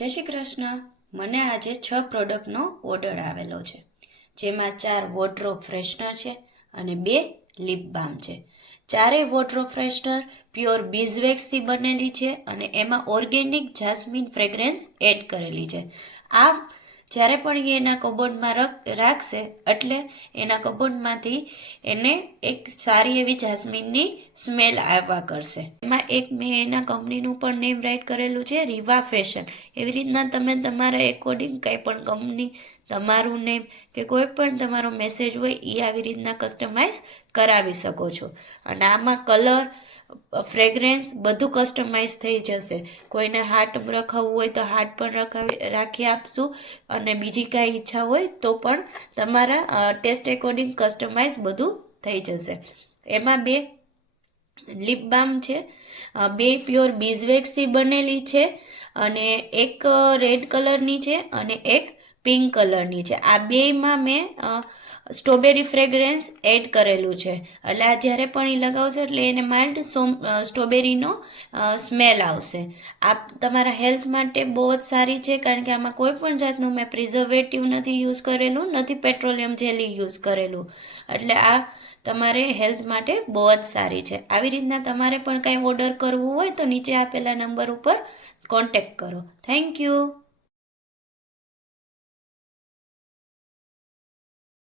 જય શ્રી કૃષ્ણ. મને આજે 6 પ્રોડક્ટનો ઓર્ડર આવેલો છે, જેમાં 4 વોર્ડરોબ ફ્રેશનર છે અને 2 લિપ બામ છે. ચારેય વોર્ડરોબ ફ્રેશનર પ્યોર બીઝવેક્સથી બનેલી છે અને એમાં ઓર્ગેનિક જાસ્મીન ફ્રેગ્રન્સ એડ કરેલી છે. આ જ્યારે પણ એ એના કબોર્ડમાં રાખશે એટલે એના કબોર્ડમાંથી એને એક સારી એવી જાસ્મીનની સ્મેલ આવવા કરશે. એમાં એક મેં એના કંપનીનું પણ નેમ રાઇટ કરેલું છે, રીવા ફેશન. એવી રીતના તમે તમારા એકોર્ડિંગ કંઈ પણ કંપની, તમારું નેમ કે કોઈ પણ તમારો મેસેજ હોય એ આવી રીતના કસ્ટમાઇઝ કરાવી શકો છો. અને આમાં કલર, ફ્રેગ્રેન્સ બધું કસ્ટમાઇઝ થઈ જશે. કોઈને હાર્ટ રખાવવું હોય તો હાર્ટ પણ રાખી આપશું, અને બીજી કાંઈ ઈચ્છા હોય તો પણ તમારા ટેસ્ટ એકોર્ડિંગ કસ્ટમાઇઝ બધું થઈ જશે. એમાં 2 લિપ બામ છે, 2 પ્યોર બીઝવેક્સથી બનેલી છે અને એક રેડ કલરની છે અને એક પિંક કલરની છે. આ બેયમાં મેં સ્ટ્રોબેરી ફ્રેગ્રન્સ એડ કરેલું છે, એટલે આ જ્યારે પણ એ લગાવશે એટલે એને માઇલ્ડ સ્ટ્રોબેરીનો સ્મેલ આવશે. આ તમારા હેલ્થ માટે બહુ જ સારી છે, કારણ કે આમાં કોઈ પણ જાતનું મેં પ્રિઝર્વેટિવ નથી યુઝ કરેલું, નથી પેટ્રોલિયમ જેલી યુઝ કરેલું, એટલે આ તમારે હેલ્થ માટે બહુ જ સારી છે. આવી રીતના તમારે પણ કંઈ ઓર્ડર કરવું હોય તો નીચે આપેલા નંબર ઉપર કોન્ટેક્ટ કરો. Thank you.